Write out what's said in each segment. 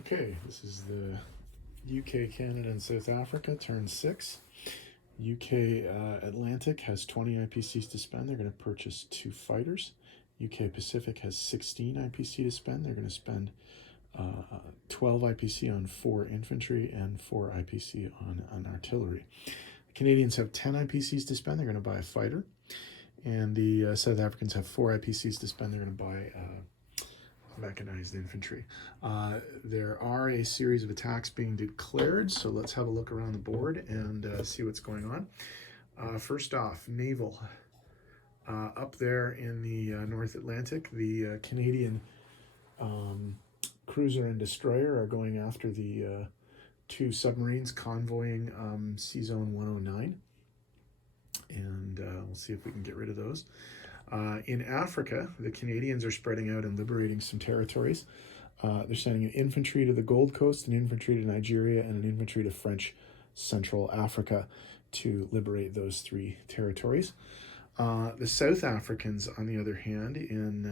Okay, this is the UK, Canada, and South Africa, turn 6. UK Atlantic has 20 IPCs to spend. They're going to purchase 2 fighters. UK Pacific has 16 IPC to spend. They're going to spend 12 IPC on 4 infantry and 4 IPC on artillery. The Canadians have 10 IPCs to spend. They're going to buy a fighter. And the South Africans have 4 IPCs to spend. They're going to buy mechanized infantry. There are a series of attacks being declared, so let's have a look around the board and see what's going on. First off, naval. Up there in the North Atlantic, the Canadian cruiser and destroyer are going after the 2 submarines convoying Sea Zone 109, and we'll see if we can get rid of those. In Africa, the Canadians are spreading out and liberating some territories. They're sending an infantry to the Gold Coast, an infantry to Nigeria, and an infantry to French Central Africa to liberate those 3 territories. The South Africans, on the other hand, in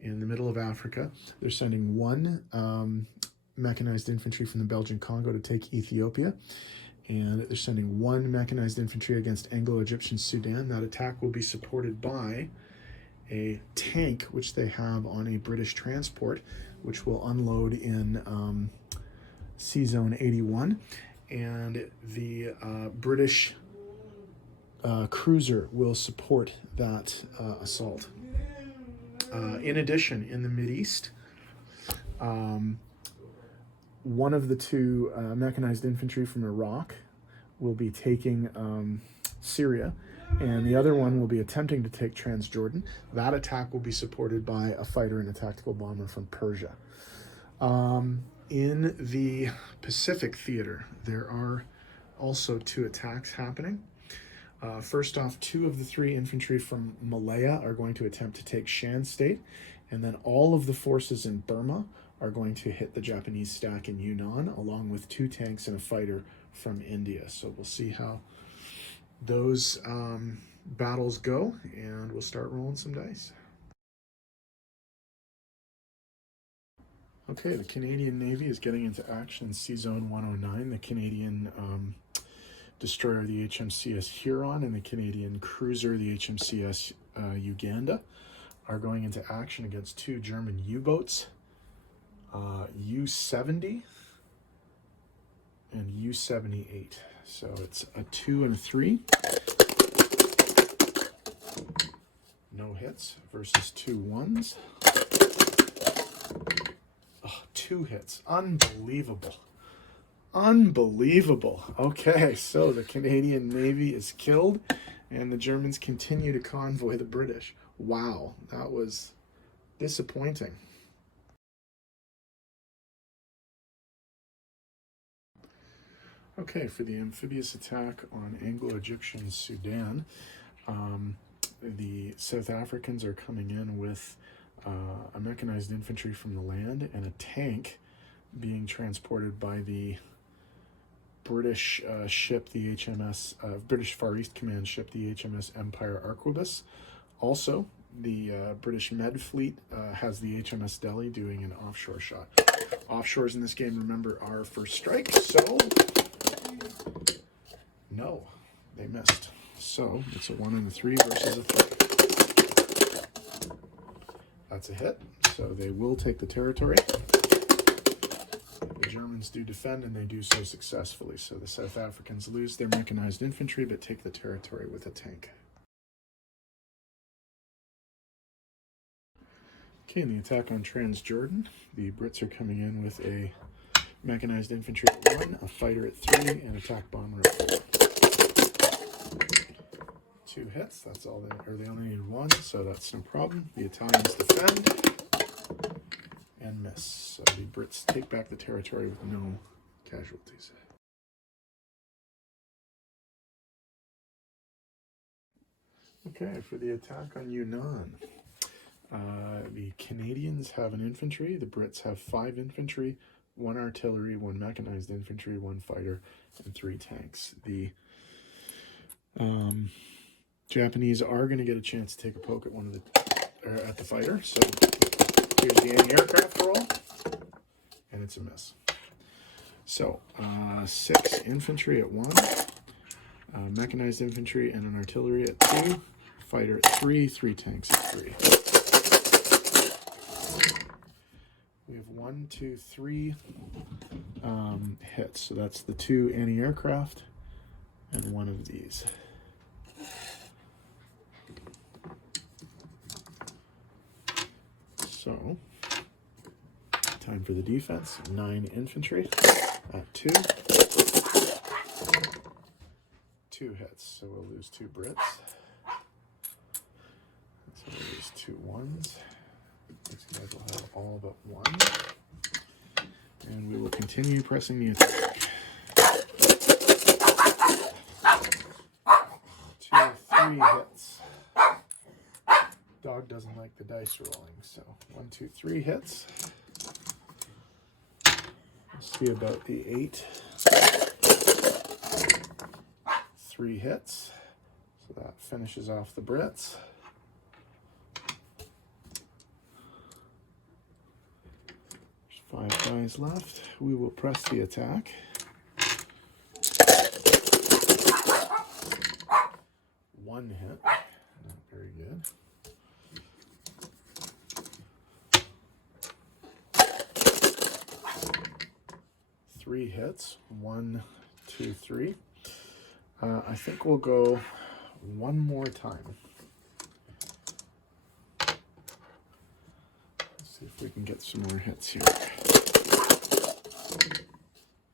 the middle of Africa, they're sending 1 mechanized infantry from the Belgian Congo to take Ethiopia. And they're sending 1 mechanized infantry against Anglo-Egyptian Sudan. That attack will be supported by a tank, which they have on a British transport, which will unload in Sea Zone 81. And the British cruiser will support that assault. In addition, in the Mideast, one of the 2 mechanized infantry from Iraq will be taking Syria, and the other one will be attempting to take Transjordan. That attack will be supported by a fighter and a tactical bomber from Persia. In the Pacific theater, there are also 2 attacks happening. First off, 2 of the 3 infantry from Malaya are going to attempt to take Shan State, and then all of the forces in Burma are going to hit the Japanese stack in Yunnan, along with 2 tanks and a fighter from India. So we'll see how those battles go, and we'll start rolling some dice. Okay, the Canadian Navy is getting into action in Sea Zone 109. The Canadian destroyer, the HMCS Huron, and the Canadian cruiser, the HMCS Uganda, are going into action against 2 German U-boats, U-70 and U-78. So it's a 2 and a 3. No hits versus 2 1s. Oh, 2 hits. Unbelievable. Unbelievable. Okay, so the Canadian Navy is killed, and the Germans continue to convoy the British. Wow, that was disappointing. Okay, for the amphibious attack on Anglo-Egyptian Sudan, the South Africans are coming in with a mechanized infantry from the land and a tank being transported by the British ship, the HMS, British Far East Command ship, the HMS Empire Arquebus. Also, the British Med Fleet has the HMS Delhi doing an offshore shot. Offshores in this game, remember, are first strike, so no, they missed. So it's a 1 and a 3 versus a 3. That's a hit, so they will take the territory. The Germans do defend, and they do so successfully. So the South Africans lose their mechanized infantry, but take the territory with a tank. Okay, in the attack on Transjordan, the Brits are coming in with a mechanized infantry at 1, a fighter at 3, and attack bomber at 4. 2 hits, that's all they only need 1, so that's no problem. The Italians defend and miss. So the Brits take back the territory with no casualties. Okay, for the attack on Yunnan, the Canadians have an infantry, the Brits have 5 infantry, 1 artillery, 1 mechanized infantry, 1 fighter, and 3 tanks. The Japanese are going to get a chance to take a poke at at the fighter. So here's the anti-aircraft roll. and it's a miss. So 6 infantry at 1, mechanized infantry and an artillery at 2, fighter at 3, 3 tanks at 3. We have 1, 2, 3 hits. So that's the 2 anti-aircraft and 1 of these. So, time for the defense. 9 infantry at 2. 2 hits, so we'll lose 2 Brits. So we'll lose 2 ones. These guys will have all but 1. And we will continue pressing the attack. 2, 3 hits. Dog doesn't like the dice rolling, so 1, 2, 3 hits. Let's see about the 8. 3 hits, so that finishes off the Brits. There's 5 guys left. We will press the attack. 1 hit, not very good. 3 hits, 1, 2, 3. I think we'll go 1 more time. Let's see if we can get some more hits here.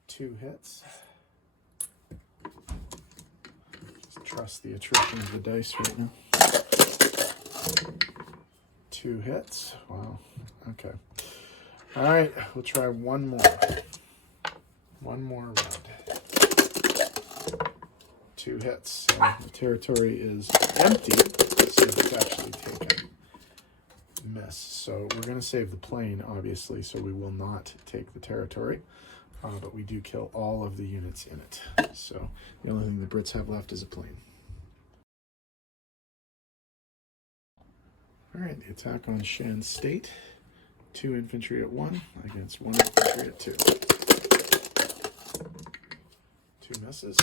2 hits. Just trust the attrition of the dice right now. 2 hits. Wow. Okay. All right. We'll try 1 more. 1 more round. 2 hits. So the territory is empty. Let's see if it's actually taken. Miss. So we're going to save the plane, obviously, so we will not take the territory. But we do kill all of the units in it. So the only thing the Brits have left is a plane. All right, the attack on Shan State. 2 infantry at 1 against 1 infantry at 2. 2 misses.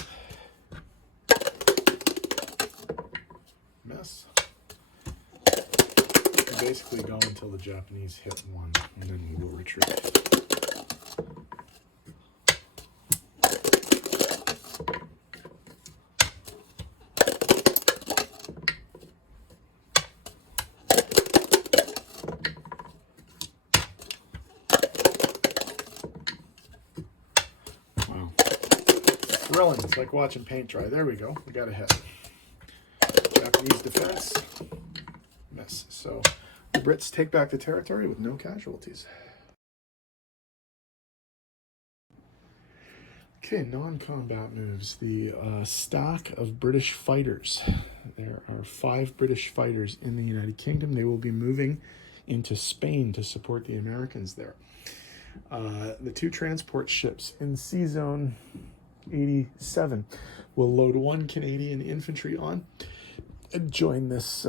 Miss. We basically go until the Japanese hit 1, and then we will retreat. Wow. Thrilling. It's like watching paint dry. There we go. We got a hit. Japanese defense, miss. So the Brits take back the territory with no casualties. Okay, non-combat moves. The stack of British fighters. There are 5 British fighters in the United Kingdom. They will be moving into Spain to support the Americans there. The 2 transport ships in Sea Zone 87 will load 1 Canadian infantry on and join this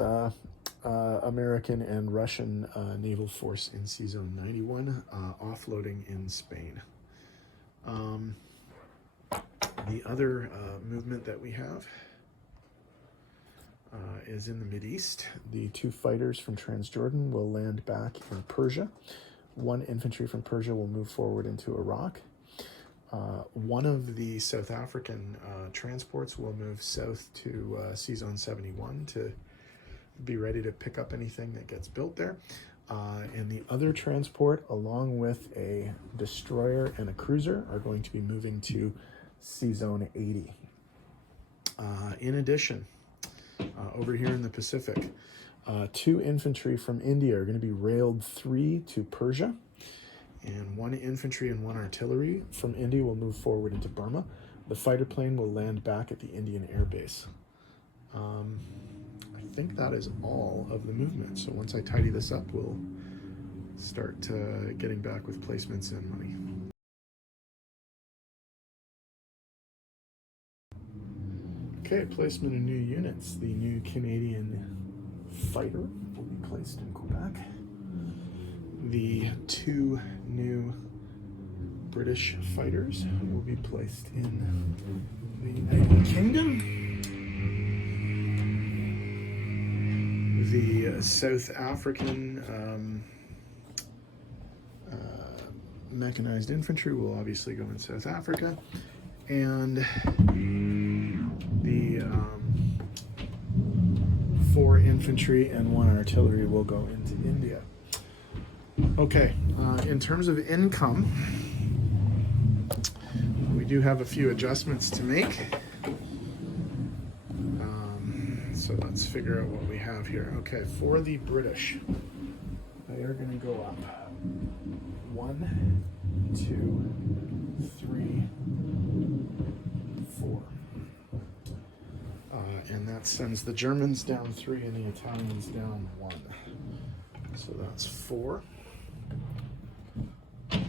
American and Russian naval force in Sea Zone 91, offloading in Spain. The other movement that we have is in the Mideast. The 2 fighters from Transjordan will land back in Persia. 1 infantry from Persia will move forward into Iraq. 1 of the South African transports will move south to Sea Zone 71 to be ready to pick up anything that gets built there. And the other transport, along with a destroyer and a cruiser, are going to be moving to Sea Zone 80. In addition, over here in the Pacific, 2 infantry from India are going to be railed 3 to Persia. And 1 infantry and 1 artillery from India will move forward into Burma. The fighter plane will land back at the Indian Air Base. I think that is all of the movement. So once I tidy this up, we'll start getting back with placements and money. Okay, placement of new units. The new Canadian fighter will be placed in Quebec. The 2 new British fighters will be placed in the United Kingdom. The South African mechanized infantry will obviously go in South Africa, and the 4 infantry and 1 artillery will go into India. Okay, in terms of income, we do have a few adjustments to make. So let's figure out what we have here. Okay, for the British, they are going to go up 1, 2, 3, 4. And that sends the Germans down 3 and the Italians down 1. So that's 4. So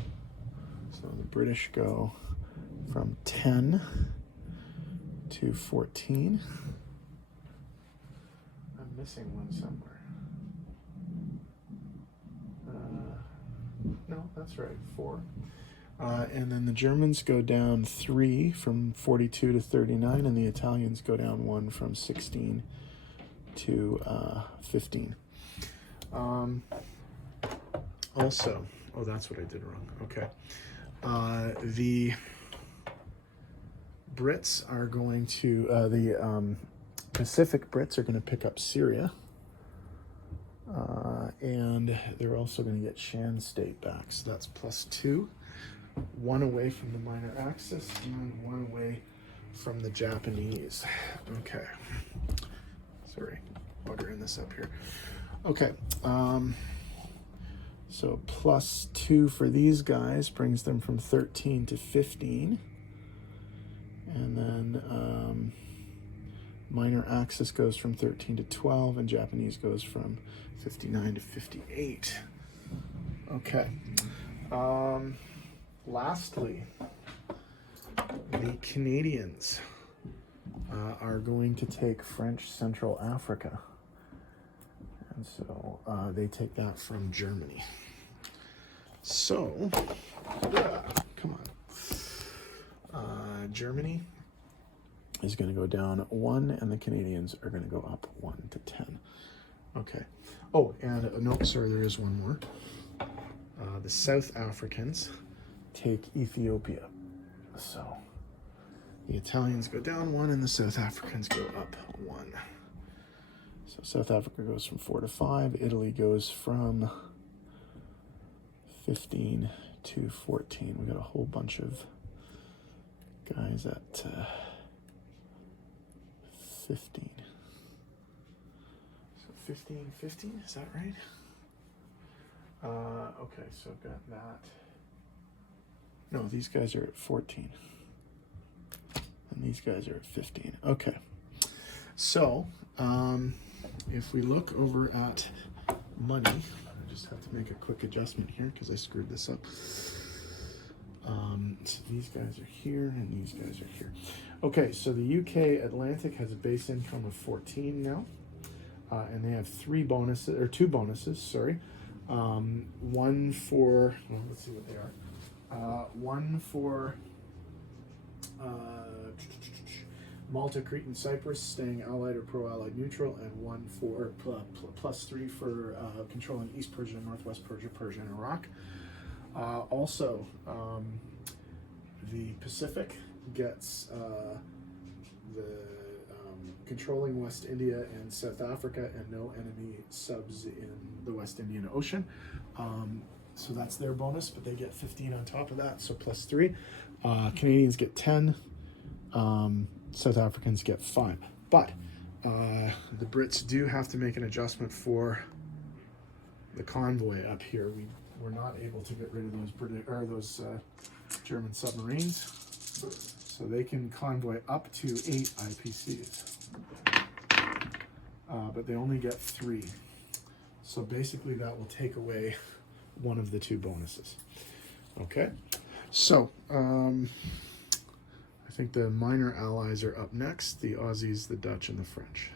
the British go from 10 to 14. I'm missing one somewhere. No, that's right, 4. And then the Germans go down 3 from 42 to 39, and the Italians go down 1 from 16 to 15. Also, oh, that's what I did wrong. Okay. The Brits are going to, the Pacific Brits are going to pick up Syria. And they're also going to get Shan State back. So that's +2. 1 away from the minor Axis and 1 away from the Japanese. Okay. Sorry, buggering this up here. Okay. So +2 for these guys brings them from 13 to 15. And then minor Axis goes from 13 to 12, and Japanese goes from 59 to 58. Okay. Lastly, the Canadians are going to take French Central Africa. And so they take that from Germany. So, come on. Germany is going to go down 1, and the Canadians are going to go up 1 to 10. Okay. Oh, and no, sorry, there is one more. The South Africans take Ethiopia. So the Italians go down 1, and the South Africans go up 1. So South Africa goes from 4 to 5. Italy goes from 15 to 14. We got a whole bunch of guys at 15. So 15, 15, is that right? Okay, so I've got that. No, these guys are at 14. And these guys are at 15. Okay. So, if we look over at money, I just have to make a quick adjustment here because I screwed this up. So these guys are here and these guys are here. Okay, so the UK Atlantic has a base income of 14 now. And they have 2 bonuses, sorry. One for, well, let's see what they are. One for Malta, Crete, and Cyprus staying allied or pro-allied neutral, and 1 for +3 for controlling East Persia, Northwest Persia, Persia, and Iraq. Also, the Pacific gets the controlling West India and South Africa, and no enemy subs in the West Indian Ocean. So that's their bonus, but they get 15 on top of that, so +3. Canadians get 10. South Africans get 5. But the Brits do have to make an adjustment for the convoy up here. We're not able to get rid of those German submarines, so they can convoy up to 8 IPCs. But they only get 3. So basically that will take away one of the 2 bonuses. Okay, so I think the minor allies are up next, the Aussies, the Dutch, and the French.